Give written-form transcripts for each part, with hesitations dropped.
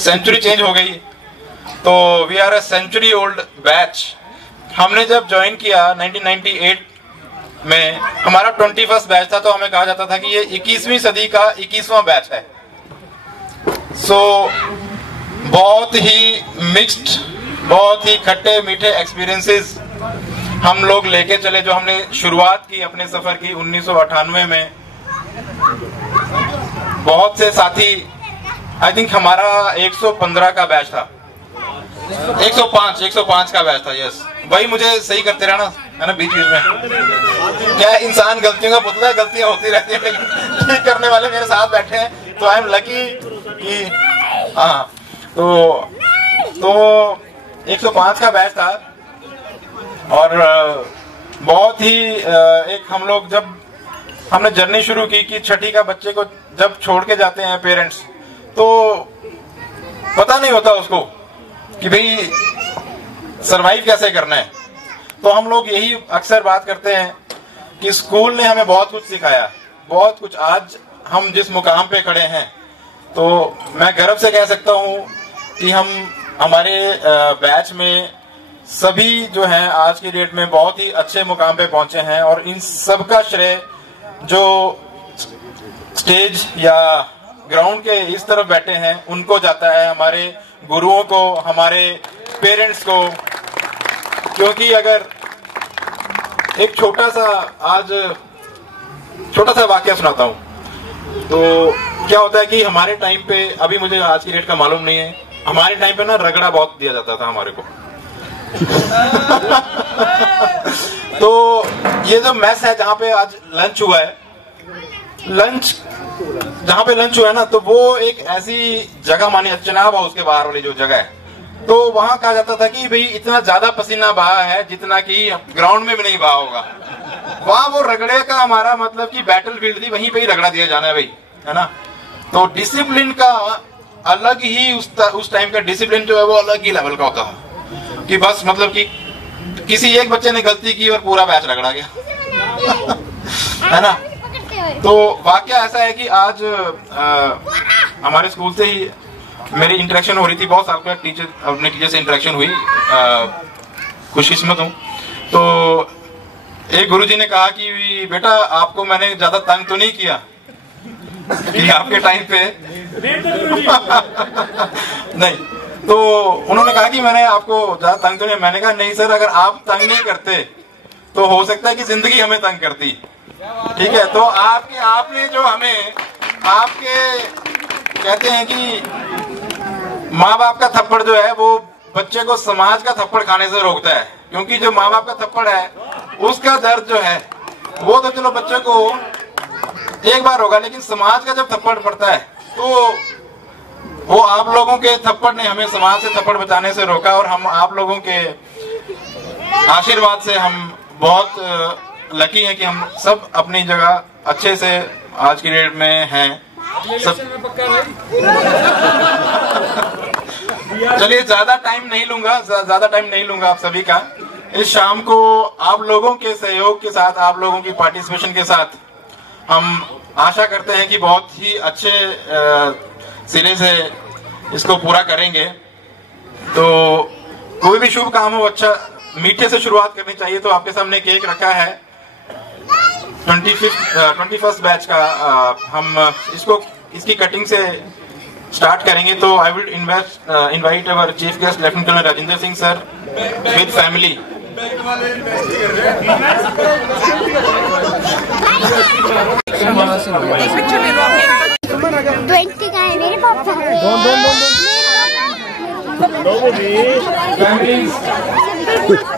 Century change हो गई, तो we are a century old batch. हमने जब ज्वाइन किया 1998 में, हमारा 21st बैच था, तो हमें कहा जाता था कि ये 21वीं सदी का 21वां बैच है। सो बहुत ही मिक्स्ड, बहुत ही खट्टे मीठे एक्सपीरियंसेस हम लोग लेके चले, जो हमने शुरुआत की अपने सफर की 1998 में। बहुत से साथी, आई थिंक हमारा 115 का बैच था, 105 का बैच था। यस, वही मुझे सही करते रहना है ना बीच बीच में। क्या इंसान गलतियों का पुतला है, गलतियां होती रहती है, लेकिन ठीक करने वाले मेरे साथ बैठे हैं, तो आई एम लकी कि हाँ। तो 105 का बैच था, और बहुत ही एक हम लोग जब हमने जर्नी शुरू की कि छठी का बच्चे को जब छोड़ के जाते हैं पेरेंट्स, तो पता नहीं होता उसको कि भाई सरवाइव कैसे करना है। तो हम लोग यही अक्सर बात करते हैं कि स्कूल ने हमें बहुत कुछ सिखाया, बहुत कुछ। आज हम जिस मुकाम पे खड़े हैं, तो मैं गर्व से कह सकता हूं कि हमारे बैच में सभी जो हैं आज की डेट में बहुत ही अच्छे मुकाम पे पहुंचे हैं, और इन सब का श्रेय जो स्टेज या ग्राउंड के इस तरफ बैठे हैं उनको जाता है, हमारे गुरुओं को, हमारे पेरेंट्स को। क्योंकि अगर एक छोटा सा वाकया सुनाता हूं, तो क्या होता है कि हमारे टाइम पे, अभी मुझे आज की डेट का मालूम नहीं है, हमारे टाइम पे ना रगड़ा बहुत दिया जाता था हमारे को। तो ये जो मेस है जहाँ पे आज लंच हुआ है, जहाँ पे लंच हुआ है ना, तो वो एक ऐसी जगह मानी, चनाब हाउस के बाहर वाली जो जगह है, तो वहां कहा जाता था कि भाई इतना ज्यादा पसीना बहा है जितना कि ग्राउंड में भी नहीं बहा होगा। वहां वो रगड़े का हमारा मतलब कि बैटल फील्ड थी, वहीं पे ही रगड़ा दिया जाना है भाई, है ना। तो डिसिप्लिन का अलग ही, उस टाइम का डिसिप्लिन जो है वो अलग ही लेवल का होता था, कि बस मतलब कि किसी एक बच्चे ने गलती की और पूरा बैच रगड़ा गया। है ना। तो वाकया ऐसा है कि आज हमारे स्कूल से ही मेरी इंटरेक्शन हो रही थी, बहुत साल का अपने टीचर से इंटरेक्शन हुई, खुशकिस्मत हूँ। तो एक गुरुजी ने कहा कि बेटा आपको मैंने ज्यादा तंग तो नहीं किया कि आपके टाइम पे नहीं। तो उन्होंने कहा कि मैंने आपको ज्यादा तंग तो नहीं। मैंने कहा नहीं सर, अगर आप तंग नहीं करते तो हो सकता है कि जिंदगी हमें तंग करती। ठीक है, तो आपने जो हमें, आपके कहते हैं कि माँ बाप का थप्पड़ जो है वो बच्चे को समाज का थप्पड़ खाने से रोकता है, क्योंकि जो माँ बाप का थप्पड़ है उसका दर्द जो है वो तो चलो बच्चे को एक बार होगा, लेकिन समाज का जब थप्पड़ पड़ता है तो वो आप लोगों के थप्पड़ ने हमें समाज से थप्पड़ बचाने से रोका, और हम आप लोगों के आशीर्वाद से हम बहुत लकी हैं कि हम सब अपनी जगह अच्छे से आज की डेट में हैं सब। चलिए ज्यादा टाइम नहीं लूंगा आप सभी का। इस शाम को आप लोगों के सहयोग के साथ, आप लोगों की पार्टिसिपेशन के साथ हम आशा करते हैं कि बहुत ही अच्छे सिरे से इसको पूरा करेंगे। तो कोई भी शुभ काम हो, अच्छा मीठे से शुरुआत करनी चाहिए। तो आपके सामने केक रखा है 21st बैच का। हम इसकी कटिंग से स्टार्ट करेंगे। तो I will invite our chief guest lieutenant colonel Rajendra Singh sir with family.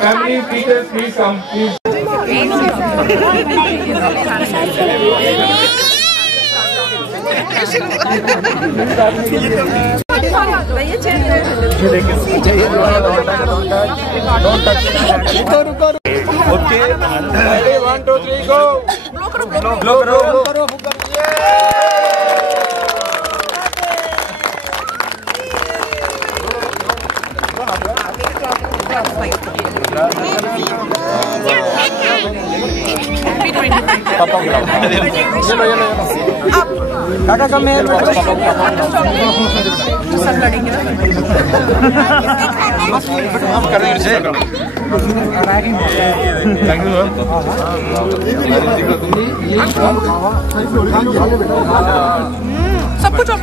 Family teachers, please come, please. Okay. Ready, 1, 2, 3, go. Blow. Yeah. पापा बुलाओ। काका कम है सब लड़ेंगे हम कर देंगे सब कुछ आप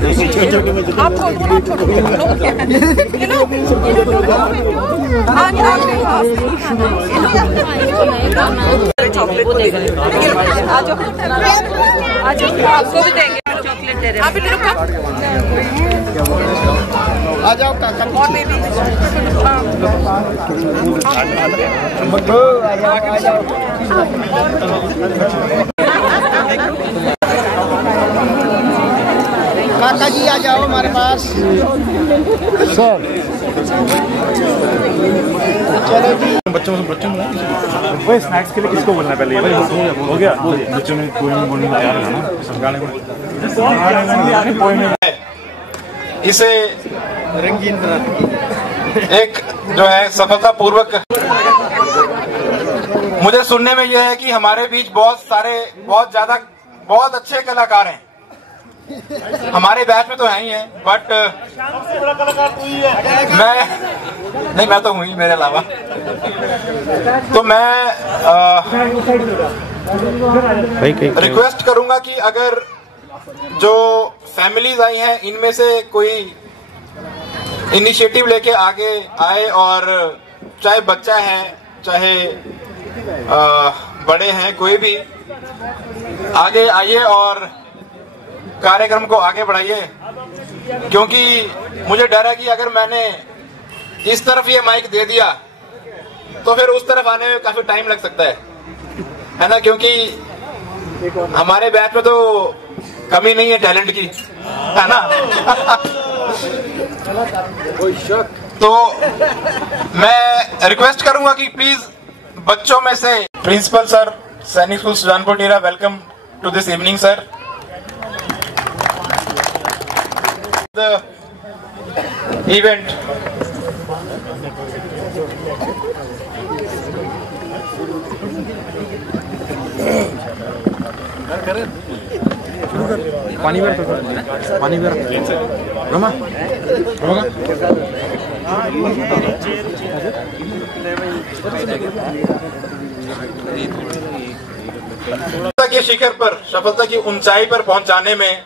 चॉकलेट आपको भी देंगे चॉकलेट दे रहे हैं आ जाओ काका और बेबी आ जाओ काका जी आ जाओ हमारे पास सर चलो जी बच्चों वही स्नैक्स के लिए किसको बोलना है पहले हो गया बच्चों में कोई नहीं बोलने तैयार है ना गाने में इसे रंगीन बना एक जो है सफलतापूर्वक मुझे सुनने में यह है कि हमारे बीच बहुत अच्छे कलाकार हैं। हमारे बैच में तो है ही है बट मैं तो हूँ ही मेरे अलावा। तो मैं रिक्वेस्ट करूंगा कि अगर जो फैमिलीज आई हैं इनमें से कोई इनिशिएटिव लेके आगे आए और चाहे बच्चा है चाहे बड़े हैं कोई भी आगे आइए और कार्यक्रम को आगे बढ़ाइए, क्योंकि मुझे डर है कि अगर मैंने इस तरफ ये माइक दे दिया तो फिर उस तरफ आने में काफी टाइम लग सकता है ना, क्योंकि हमारे बैच में तो कमी नहीं है टैलेंट की, है ना। तो मैं रिक्वेस्ट करूंगा कि प्लीज बच्चों में से principal sir Sainik school Sujanpur Tira, welcome to this evening sir. The event पानी भी रमा सफलता के शिखर पर, सफलता की ऊंचाई पर पहुंचाने में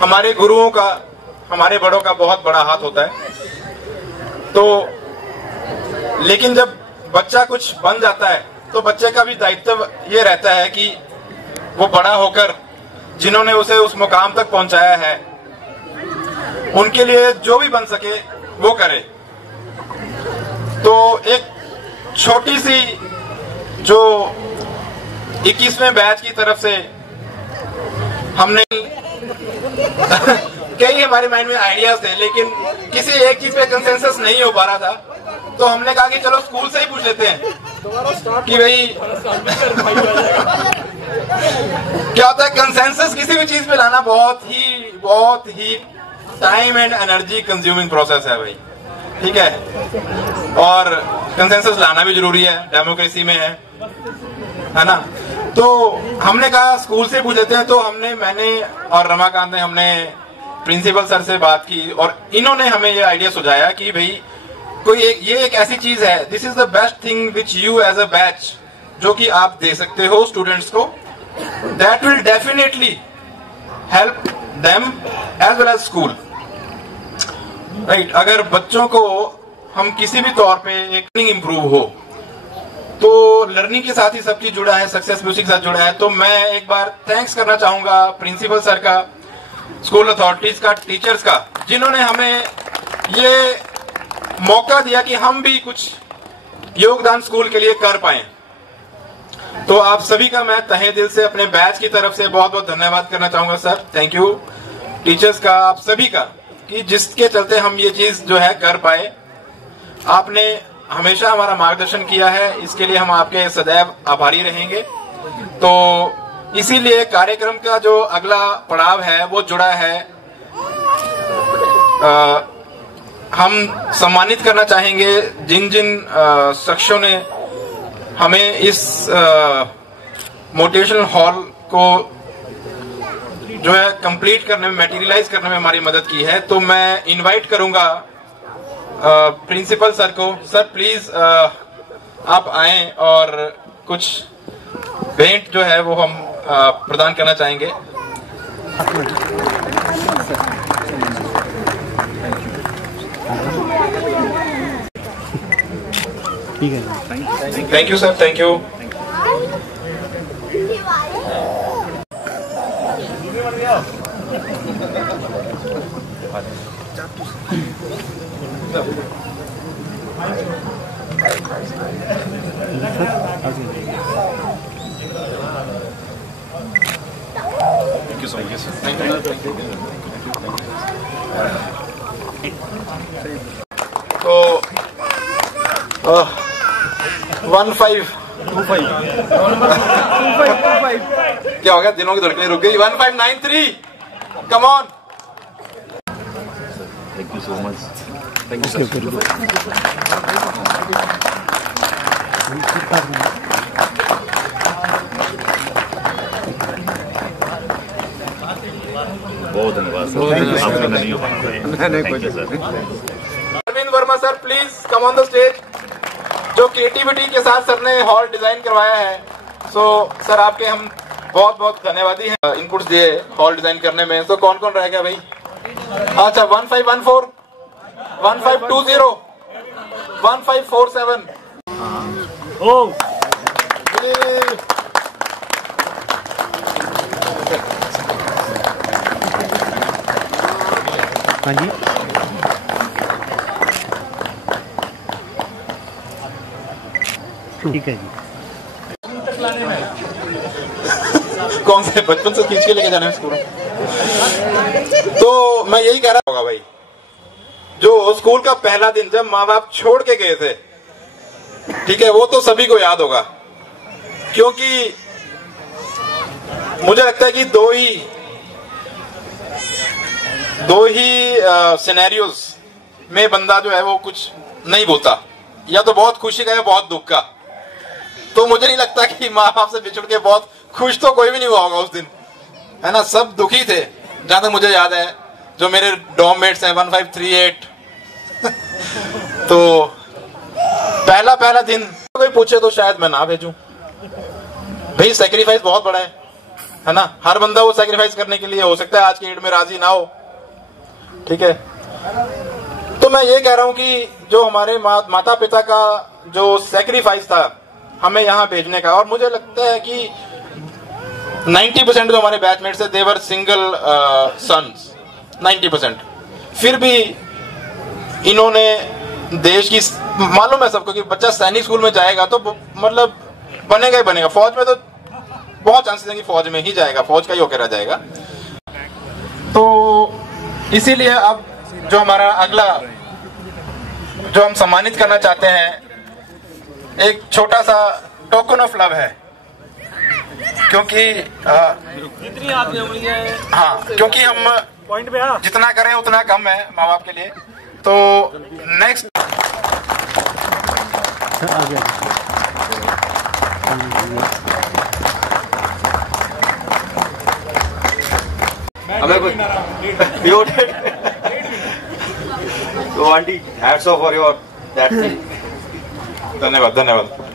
हमारे गुरुओं का, हमारे बड़ों का बहुत बड़ा हाथ होता है। तो लेकिन जब बच्चा कुछ बन जाता है तो बच्चे का भी दायित्व ये रहता है कि वो बड़ा होकर जिन्होंने उसे उस मुकाम तक पहुंचाया है उनके लिए जो भी बन सके वो करे। तो एक छोटी सी जो 21वें बैच की तरफ से हमने कई हमारे माइंड में आइडियाज थे लेकिन किसी एक चीज पे कंसेंसस नहीं हो पा रहा था, तो हमने कहा कि चलो स्कूल से ही पूछ लेते हैं कि भाई क्या होता है। कंसेंसस किसी भी चीज पे लाना बहुत ही time and energy consuming process है भाई, ठीक है। और कंसेंसस लाना भी जरूरी है, डेमोक्रेसी में है ना। तो हमने कहा स्कूल से पूछ लेते हैं। तो मैंने और रमाकांत ने हमने प्रिंसिपल सर से बात की और इन्होंने हमें ये आइडिया सुझाया कि भाई ये एक ऐसी चीज है, this is the best thing which you as a batch जो कि आप दे सकते हो स्टूडेंट्स को, that will definitely help them as well as school, right. अगर बच्चों को हम किसी भी तौर पे एक इम्प्रूव हो तो लर्निंग के साथ ही सब चीज जुड़ा है, सक्सेस म्यूजिक के साथ जुड़ा है। तो मैं एक बार थैंक्स करना चाहूंगा प्रिंसिपल सर का, स्कूल अथॉरिटीज का, टीचर्स का, जिन्होंने हमें ये मौका दिया कि हम भी कुछ योगदान स्कूल के लिए कर पाए। तो आप सभी का मैं तहे दिल से अपने बैच की तरफ से बहुत बहुत धन्यवाद करना चाहूंगा सर, थैंक यू। टीचर्स का, आप सभी का, कि जिसके चलते हम ये चीज जो है कर पाए। आपने हमेशा हमारा मार्गदर्शन किया है, इसके लिए हम आपके सदैव आभारी रहेंगे। तो इसीलिए कार्यक्रम का जो अगला पड़ाव है वो जुड़ा है हम सम्मानित करना चाहेंगे जिन जिन शख्सों ने हमें इस मोटिवेशनल हॉल को जो है कंप्लीट करने में, मटेरियलाइज करने में हमारी मदद की है। तो मैं इनवाइट करूंगा प्रिंसिपल सर को। सर प्लीज आप आएं और कुछ भेंट जो है वो हम प्रदान करना चाहेंगे। ठीक है, thank you sir, thank you. Thank you so much sir. तो 1525 क्या हो गया? दिनों की धड़कनें रुक गई। 1593 come on. Thank you so much. Thank you sir. बहुत धन्यवाद सर। नहीं हो पाना। Arvind Verma sir please come on the stage. जो क्रिएटिविटी के साथ सर ने हॉल डिजाइन करवाया है, सो सर आपके हम बहुत बहुत धन्यवादी हैं। इनपुट्स दिए हॉल डिजाइन करने में। तो कौन कौन रह गया भाई? अच्छा 1514, 1520, 1547। ओह हाँ जी, ठीक है जी। कौन से बचपन से खींच के लेके जाने स्कूल? तो मैं यही कह रहा होगा भाई, जो स्कूल का पहला दिन जब माँ बाप छोड़ के गए थे, ठीक है, वो तो सभी को याद होगा। क्योंकि मुझे लगता है कि दो ही सिनेरियोज में बंदा जो है वो कुछ नहीं बोलता, या तो बहुत खुशी का या बहुत दुख का। तो मुझे नहीं लगता कि माँ बाप से बिछुड़ के बहुत खुश तो कोई भी नहीं हुआ होगा उस दिन, है ना? सब दुखी थे जहां तक मुझे याद है। जो मेरे डॉममेट्स हैं 1538 तो पहला दिन कोई पूछे तो शायद मैं ना भेजूं भाई। सैक्रिफाइस बहुत बड़ा है ना? हर बंदा वो सैक्रिफाइस करने के लिए हो सकता है आज की डेट में राजी ना हो, ठीक है। तो मैं ये कह रहा हूं कि जो हमारे माता पिता का जो सैक्रिफाइस था हमें यहाँ भेजने का, और मुझे लगता है कि 90% जो हमारे बैचमेट्स थे देवर सिंगल सन्स, 90%। फिर भी इन्होंने देश की, मालूम है सबको कि बच्चा सैनिक स्कूल में जाएगा तो मतलब बनेगा ही बनेगा। फौज में तो बहुत चांसेस हैं कि फौज में ही जाएगा, फौज का ही होकर रह जाएगा। तो इसीलिए अब जो हमारा अगला जो हम सम्मानित करना चाहते हैं, एक छोटा सा टोकन ऑफ लव है। क्योंकि जितनी आपने उंगलियां हैं, हाँ, क्योंकि हम पॉइंट पे आ जितना करें उतना कम है माँ बाप के लिए। तो next So, auntie, hats off for your that thing. धन्यवाद।